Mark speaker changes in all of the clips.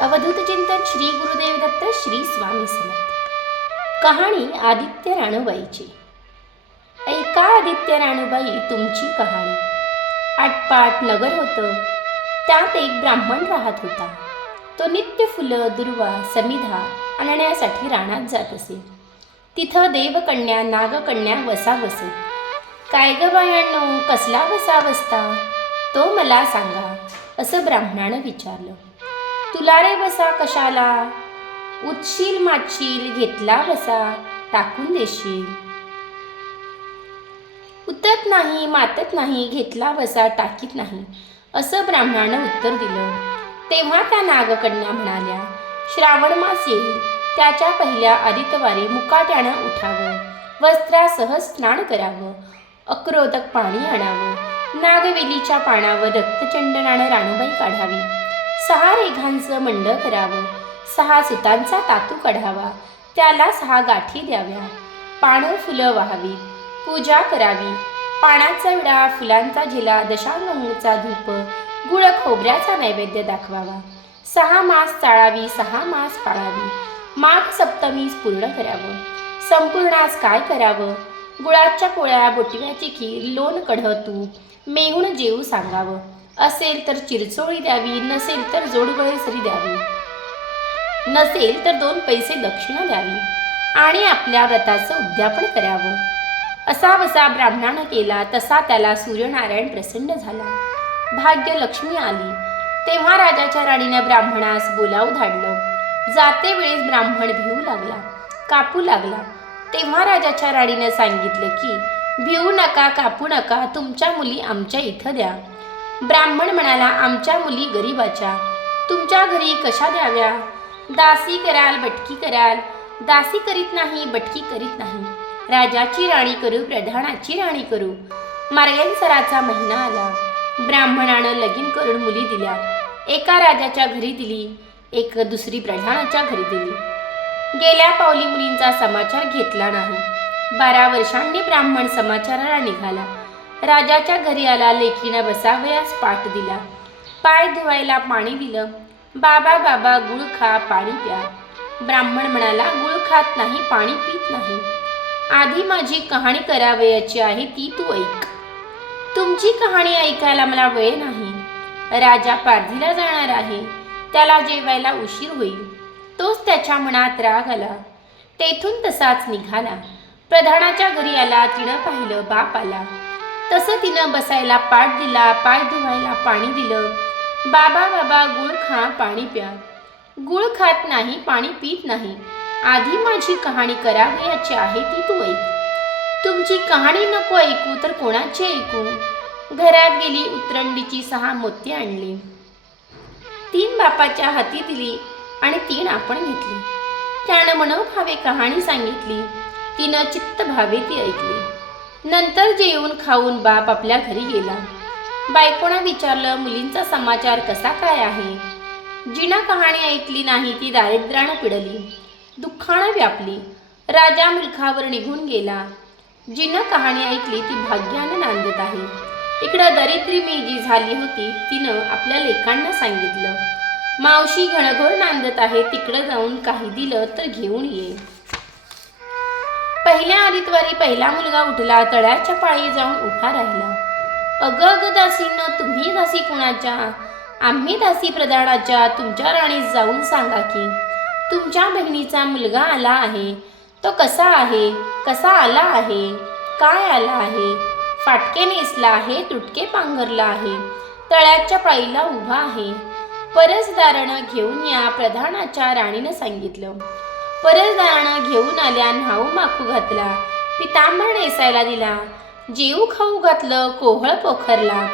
Speaker 1: अवधूत चिंतन श्री गुरुदेव दत्त श्री स्वामी समर्थ. कहाणी आदित्य राणूबाईची. ऐका आदित्य राणूबाई तुमची कहाणी. आटपाट नगर होतं. त्यात एक ब्राह्मण राहत होता. तो नित्य फुलं दुर्वा समिधा आणण्यासाठी रानात जात असे. तिथं देवकन्या नागकन्या वसा बसे काय ग बायांनो कसला वसा बसता तो मला सांगा असं ब्राह्मणानं विचारलं. तुला रे बसा कशाला? उचशील माचील घेतला बसा टाकून देशील. उतत नाही मातत नाही घेतला बसा टाकीत नाही असं ब्राह्मणानं उत्तर दिलं. तेव्हा त्या नागकन्या म्हणाल्या श्रावण मास येईल. त्याच्या पहिल्या आदितवारी मुकाट्यानं उठावं. वस्त्रासह स्नान करावं. अक्रोदक पाणी आणावं. नागवेलीच्या पानावर रक्तचंदनानं राणूबाई काढावी. सहा रेघांचं मंड करावं सहा सुतांचा तातू काढावा त्याला सहा गाठी द्याव्या. पानं फुलं व्हावी पूजा करावी. पाण्याचा विडा फुलांचा झिला दशांगचा धूप गुळ खोबऱ्याचा नैवेद्य दाखवावा. सहा मास चाळावी सहा मास पाळावी. माघ सप्तमीस पूर्ण करावं. संपूर्णास काय करावं? गुळाच्या पोळ्या बोटव्याची खीर लोण कढ तूप मेहून जेवू सांगावं. असेल तर चिरचोळी द्यावी नसेल तर जोडगळेसरी द्यावी. नसेल तर दोन पैसे दक्षिणा द्यावी आणि आपल्या व्रताचं उद्यापन करावं. असा वसा ब्राह्मणानं केला तसा त्याला सूर्यनारायण प्रसन्न झाला. भाग्य लक्ष्मी आली. तेव्हा राजाच्या राणीने ब्राह्मणास बोलाव धाडलं. जाते वेळेस ब्राह्मण भिवू लागला कापू लागला. तेव्हा राजाच्या राणीने सांगितलं की भिवू नका कापू नका तुमच्या मुली आमच्या इथं द्या. ब्राह्मण म्हणाला आमच्या मुली गरीबाच्या. तुमच्या घरी कशा द्याव्या? दासी कराल बटकी कराल. दासी करीत नाही बटकी करीत नाही. राजाची राणी करू प्रधानाची राणी करू. मार्गेंसराचा महिना आला. ब्राह्मणानं लगीन करून मुली दिल्या. एका राजाच्या घरी दिली एक दुसरी प्रधानाच्या घरी दिली. गेल्या पावली मुलींचा समाचार घेतला नाही. बारा वर्षांनी ब्राह्मण समाचाराला निघाला. राजाच्या घरी आला लेकीनं बसावयास पाठ दिला. पाय धुवायला पाणी दिलं. बाबा बाबा गुळ खा पाणी प्या. ब्राह्मण म्हणाला गुळ खात नाही पाणी पित नाही. आधी माझी कहाणी करावयाची आहे ती तू ऐक. तुमची कहाणी ऐकायला मला वेळ नाही. राजा पारधीला जाणार आहे. त्याला जेवायला उशीर होईल. तोच त्याच्या मनात राग आला. तेथून तसाच निघाला. प्रधानाच्या घरी आला तिनं पाहिलं बाप आला. तसं तिनं बसायला पाठ दिला पाय धुवायला पाणी दिलं. बाबा बाबा गुळ खा पाणी प्या. गुळ खात नाही पाणी पित नाही. आधी माझी कहाणी करावयाची आहे ती तू ऐक. तुमची कहाणी नको ऐकू तर कोणाची ऐकू? घरात गेली उतरंडीची सहा मोती आणली. तीन बापाच्या हाती दिली आणि तीन आपण घेतली. त्यानं मनोभावे कहाणी सांगितली. तिनं चित्त भावे ती ऐकली. नंतर जेवून खाऊन बाप आपल्या घरी गेला. बायकोनं विचारलं मुलींचा समाचार कसा काय आहे? जिनं कहाणी ऐकली नाही ती दारिद्र्यानं पिडली. दुःखानं व्यापली. राजा मुलखावर निघून गेला. जिनं कहाणी ऐकली ती भाग्यानं नांदत आहे. इकडं दरिद्री मी जी झाली होती तिनं आपल्या लेकांना सांगितलं. मावशी घणघोर नांदत आहे तिकडं जाऊन काही दिलं तर घेऊन ये. पहिल्या आदितवारी पहिला मुलगा उठला तळ्याच्या पायी जाऊन उभा राहिला. अग अग दासीनं तुम्ही दासी कुणाच्या? आम्ही दासी प्रधानाच्या तुमच्या राणीस जाऊन सांगा की तुमच्या बहिणीचा मुलगा आला आहे. तो कसा आहे? कसा आला आहे? काय आला आहे? फाटके नेसला आहे तुटके पांघरला आहे तळ्याच्या पाळीला उभा आहे. परसदारणं घेऊन या प्रधानाच्या राणीनं सांगितलं. परसदारानं घेऊन आल्या न्हाऊ माखू घातला. पितांबर नेसायला दिला. जेऊ खाऊ घातलं कोहळ पोखरला.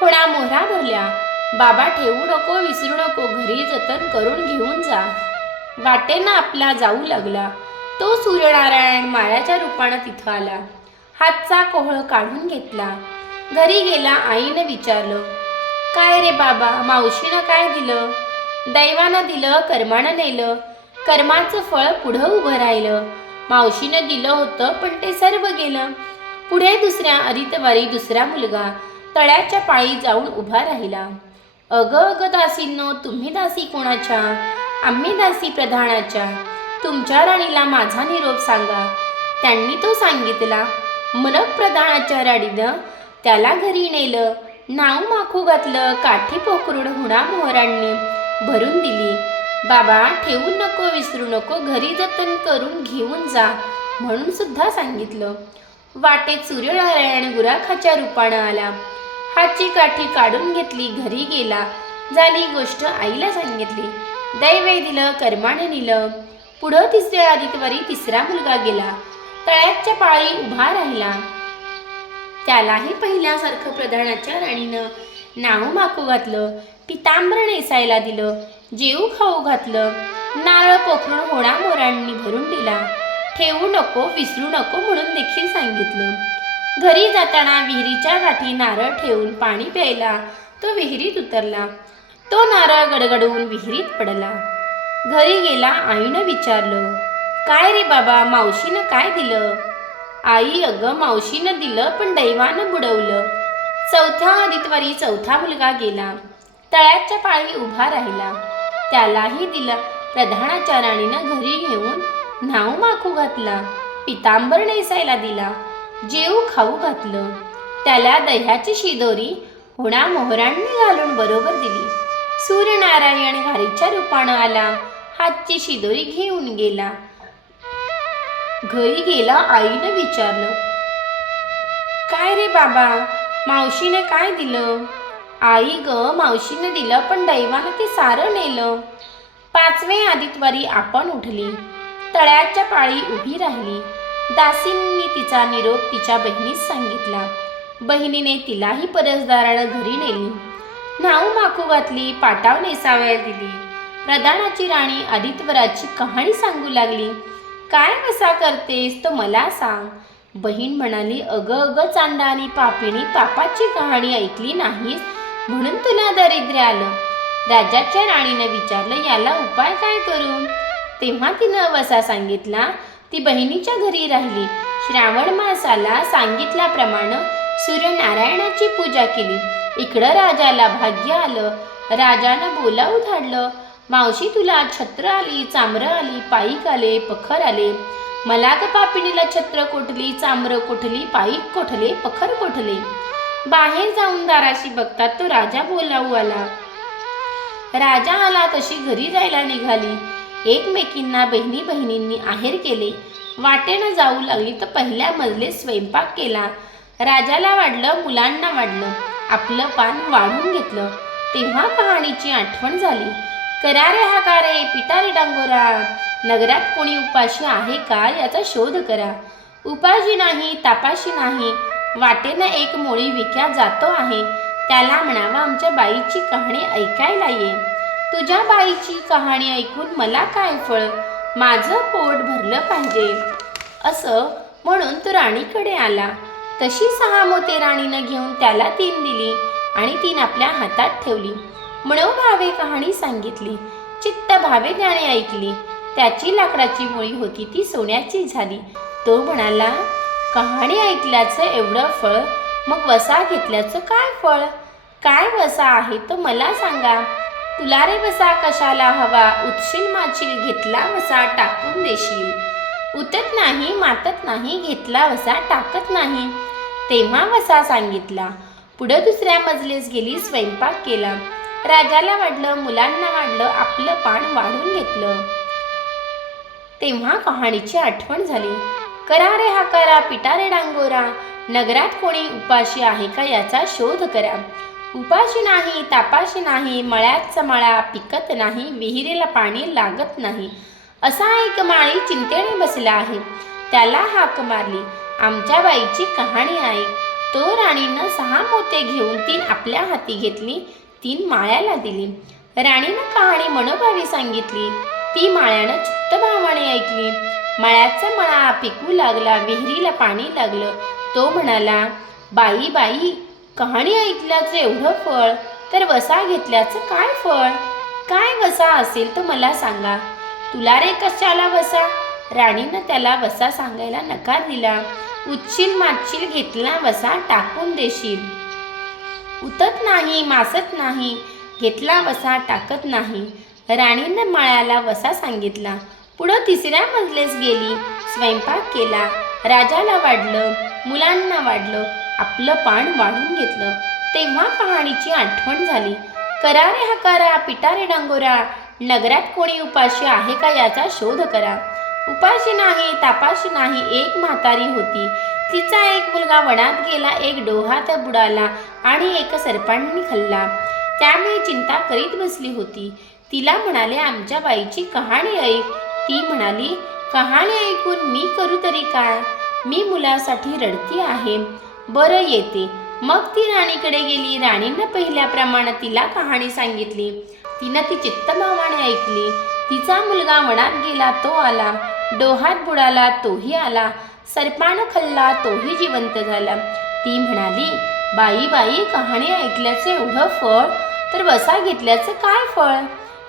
Speaker 1: होणा मोहरा भरल्या. बाबा ठेवू नको विसरू नको घरी जतन करून घेऊन जा. वाटेनं आपला जाऊ लागला. तो सूर्यनारायण मायाच्या रूपानं तिथं आला. हातचा कोहळ काढून घेतला. घरी गेला आईनं विचारलं काय रे बाबा मावशीनं काय दिलं? दैवानं दिलं कर्मानं नेलं. कर्माचं फळ पुढं उभं राहिलं. मावशीनं दिलं होतं पण ते सर्व गेलं. पुढे दुसऱ्या अरितवारी दुसरा मुलगा तळ्याच्या पाळी जाऊन उभा राहिला. अग अग दासींनो तुम्ही दासी कोणाच्या? आम्ही दासी प्रधानाच्या. तुमच्या राणीला माझा निरोप सांगा. त्यांनी तो सांगितला. मनक प्रधानाच्या राणीनं त्याला घरी नेलं. नाव माखू घातलं काठी पोखरून हुणा मोहरांनी भरून दिली. बाबा ठेवू नको विसरू नको घरी जतन करून घेऊन जा म्हणून सुद्धा सांगितलं. वाटेत सूर्यनारायण गुराखाच्या रूपानं आला. हातची काठी काढून घेतली घरी गेला. झाली गोष्ट आईला सांगितली. दैवे दिलं कर्माने दिलं पुढं तिसऱ्या आदितवारी तिसरा मुलगा गेला. तळ्याच्या पाळी उभा राहिला. त्यालाही पहिल्यासारखं प्रधानाच्या राणीनं नाव माकू घातलं. पितांबर नेसायला दिलं. जीव खाऊ घातलं. नारळ पोखरून होणा मोरांनी भरून दिला. ठेवू नको विसरू नको म्हणून देखील सांगितलं. घरी जाताना विहिरीच्या गाठी नारळ ठेवून पाणी प्यायला तो विहिरीत उतरला. तो नारळ गडगडवून विहिरीत पडला. घरी गेला आईनं विचारलं काय रे बाबा मावशीनं काय दिलं? आई अगं मावशीनं दिलं पण दैवानं बुडवलं. चौथ्या आदितवारी चौथा मुलगा गेला. तळ्याच्या पाळी उभा राहिला. त्यालाही दिलं. प्रधानाच्या राणीनं घरी घेऊन नाव माखू घातला. पितांबर नेसायला दिला. जेऊ खाऊ घातलं. त्याला दह्याची शिदोरी होणा मोहरांनी घालून बरोबर दिली. सूर्यनारायण घारीच्या रूपानं आला. हातची शिदोरी घेऊन गेला. घरी गेला आईनं विचारलं. काय रे बाबा? मावशीने काय दिलं? आई ग मावशीने दिलं पण दैवानं ते सारं नेलं. पाचवे आदितवारी आपण उठली. तळ्याच्या पाळी उभी राहिली. दासींनी तिचा निरोप तिच्या बहिणीस सांगितला. बहिणीने तिलाही परसदारानं घरी नेली. नाऊ माखू घातली पाटाव नेसावया दिली. प्रधानाची राणी आदित्यवराची कहाणी सांगू लागली. काय कसा करतेस तो मला सांग. बहीण म्हणाली अग अग चांडा आणि पापिणी पापाची कहाणी ऐकली नाहीस? म्हणून तुला दारिद्र्य आलं. राजाच्या राणीनं विचारलं याला उपाय काय करू? तेव्हा तिनं वसा सांगितला ती बहिणीच्या घरी राहिली. श्रावण मासाला सांगितल्याप्रमाणे सूर्यनारायणाची पूजा केली. इकडं राजाला भाग्य आलं. राजानं बोलावू धाडलं मावशी तुला छत्र आली चामरं आली पायीक आले पखर आले. मला ग पापिणीला छत्र कोठली चामरं कोठली पायीक कोठले पखर कोठले? बाहेर जाऊन दाराशी बघतात तो राजा बोलावू आला राजा आला तशी घरी जायला निघाली. एकमेकींना बहिणी बहिणींनी आहेर केले. वाटेनं जाऊ लागली तर पहिल्या मजले स्वयंपाक केला. राजाला वाढलं मुलांना वाढलं. आपलं पान वाढून घेतलं. तेव्हा कहाणीची आठवण झाली. करा रे हा का रे पिटारे डांगोरा? नगरात कोणी उपाशी आहे का याचा शोध करा. उपाशी नाही तापाशी नाही. वाटेनं एक मोळी विक्या जातो आहे. त्याला म्हणावा आमच्या बाईची कहाणी ऐकायला ये. तुझ्या बाईची कहाणी ऐकून मला काय फळ? माझं पोट भरलं पाहिजे. असं म्हणून तो राणीकडे आला. तशी सहा मोते राणीनं घेऊन त्याला तीन दिली आणि तीन आपल्या हातात ठेवली. मनोभावे कहाणी सांगितली. चित्त भावे त्याने ऐकली. त्याची लाकडाची मुळी होती ती सोन्याची झाली. तो म्हणाला कहाणी ऐकल्याचं एवढं फळ मग वसा घेतल्याचं काय फळ? काय वसा आहे तो मला सांगा. तुला रे वसा कशाला हवा? उतशील माचील घेतला वसा टाकून देशील. उतत नाही मातत नाही घेतला वसा टाकत नाही. तेव्हा वसा सांगितला. पुढं दुसऱ्या मजलीस गेली स्वयंपाक केला. राजाला वाढलं मुलांना वाढलं आपलं पान वाढून घेतलं. तेव्हा कहाणीची आठवण झाली. करा रे हा करा पिटा रे डांगोरा. नगरात कोणी उपाशी आहे का याचा शोध करा. उपाशी नाही तापाशी नाही मळ्याचा मळा पिकत नाही विहिरीला पाणी लागत नाही. असा एक माळी चिंतेने बसला आहे. त्याला हाक मारली. आमच्या बाईची कहाणी आहे. तो राणीनं सहा मोते घेऊन तीन आपल्या हाती घेतली तीन माळ्याला दिली. राणीनं कहाणी मनोभावी सांगितली. ती माळ्यानं चित्त भावाने ऐकली. मळ्याचा मळा पिकू लागला विहिरीला पाणी लागलं. तो म्हणाला बाई बाई कहाणी ऐकल्याचं एवढं फळ तर वसा घेतल्याचं काय फळ? काय वसा असेल तर मला सांगा. तुला रे कशाला वसा? राणीनं त्याला वसा सांगायला नकार दिला. उच्शील माचील घेतला वसा टाकून देशील. उतत नाही मासत नाही घेतला वसा टाकत नाही. राणीनं माळ्याला वसा सांगितला. पुढं तिसऱ्या मजलेस गेली. स्वयंपाक केला. राजाला वाढलं. मुलांना वाढलं. आपलं पान वाढून घेतलं. तेव्हा कहाणीची आठवण झाली. करारे हकारा पिटारे डांगोरा. नगरात कोणी उपाशी आहे का याचा शोध करा. उपाशी नाही तापाशी नाही एक म्हातारी होती. तिचा एक मुलगा वनात गेला एक डोहात बुडाला आणि एक सर्पांनी खाल्ला. त्यामुळे चिंता करीत बसली होती. तिला म्हणाले आमच्या बाईची कहाणी ऐक. ती म्हणाली कहाणी ऐकून मी करू तरी काय? मी मुलासाठी रडती आहे. बरं येते. मग ती राणीकडे गेली. राणीनं पहिल्याप्रमाणे तिला कहाणी सांगितली. तिनं ती चित्तभावाने ऐकली. तिचा मुलगा वनात गेला तो आला. डोहात बुडाला तोही आला. सर्पानं खाल्ला तोही जिवंत झाला. ती म्हणाली बाई बाई कहाणी ऐकल्याचं एवढं फळ? तर वसा घेतल्याचं काय फळ?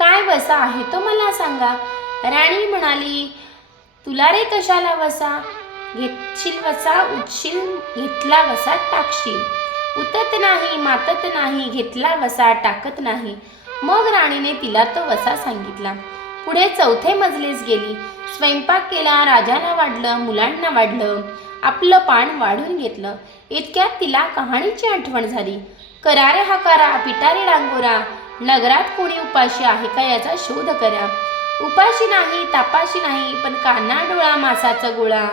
Speaker 1: काय वसा आहे तो मला सांगा. राणी म्हणाली तुला रे कशाला वसा? घेतशील वसा उठशील घेतला वसा टाकशील. उतत नाही मातत नाही घेतला वसा टाकत नाही. मग राणीने तिला तो वसा सांगितला. पुढे चौथे मजलीस गेली. स्वयंपाक केला राजाला वाढलं मुलांना वाढलं. आपलं पान वाढून घेतलं. इतक्यात तिला कहाणीची आठवण झाली. करारे हाकारा पिटारे डांगोरा नगरात कोणी उपाशी आहे का याचा शोध करा. उपाशी नाही तापाशी नाही पण काना डोळा मासाचा गोळा.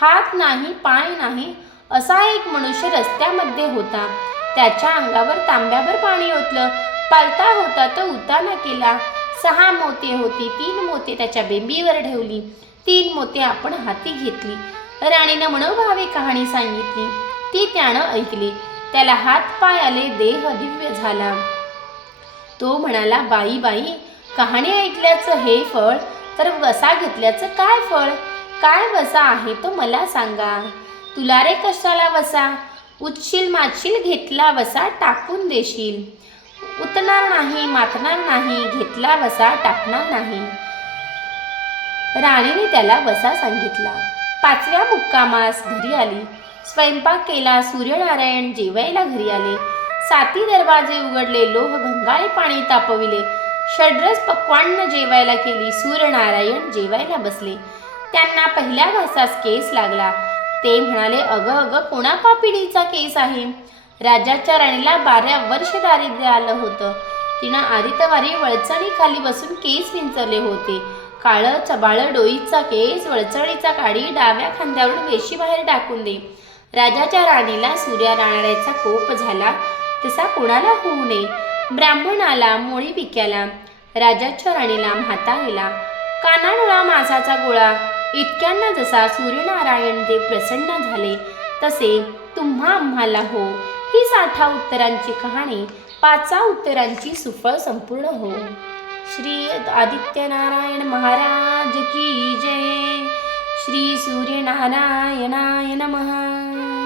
Speaker 1: हात नाही पाय नाही असा एक मनुष्य रस्त्यामध्ये होता. त्याच्या अंगावर तांब्यावर पाणी ओतलं. पालता होता तो उताना केला. सहा मोते होती तीन मोते त्याच्या बेंबीवर ठेवली. तीन मोते आपण हाती घेतली. राणीनं मनोभावे कहाणी सांगितली. ती त्यानं ऐकली. त्याला हात पाय आले देह दिव्य झाला. तो म्हणाला बाई बाई कहाणी ऐकल्याचं हे फळ तर वसा घेतल्याचं काय फळ? काय वसा आहे तो मला सांगा. तुला रे कशाला वसा? उचशील माचशील घेतला वसा टाकून देशील. उतणार नाही मातणार नाही घेतला वसा टाकणार नाही. राणीने त्याला वसा सांगितला. पाचव्या मुक्कामास घरी आली. स्वयंपाक केला सूर्यनारायण जेवायला घरी आले. साती दरवाजे उघडले लोह गंगाळे पाणी तापविले. षड्रस पक्वान्न जेवायला केली सूर्यनारायण जेवायला बसले. त्यांना पहिल्या घासास केस लागला. ते म्हणाले अगं अगं कोणा पापिणीचा केस आहे? राजाच्या राणीला बारा वर्ष दारिद्र्य आलं होतं. तिनं आरितवारी वळचणी खाली बसून केस विंचरले होते. काळं चबाळं डोईचा केस वळचणीचा काडी डाव्या खांद्यावरून वेशी बाहेर टाकून दे. राजाच्या राणीला सूर्या राणाऱ्याचा कोप झाला. तसा कोणाला होऊ नये. ब्राह्मणाला मोळी पिक्याला राजाच्या राणीला म्हातारीला कानाडोळा मासाचा गोळा इतक्यांना जसा सूर्यनारायण देव प्रसन्न झाले तसे तुम्हा आम्हाला हो. ही साठा उत्तरांची कहाणी पाचा उत्तरांची सुफळ संपूर्ण हो. श्री आदित्यनारायण महाराज की जय. श्री सूर्यनारायणाय नमः.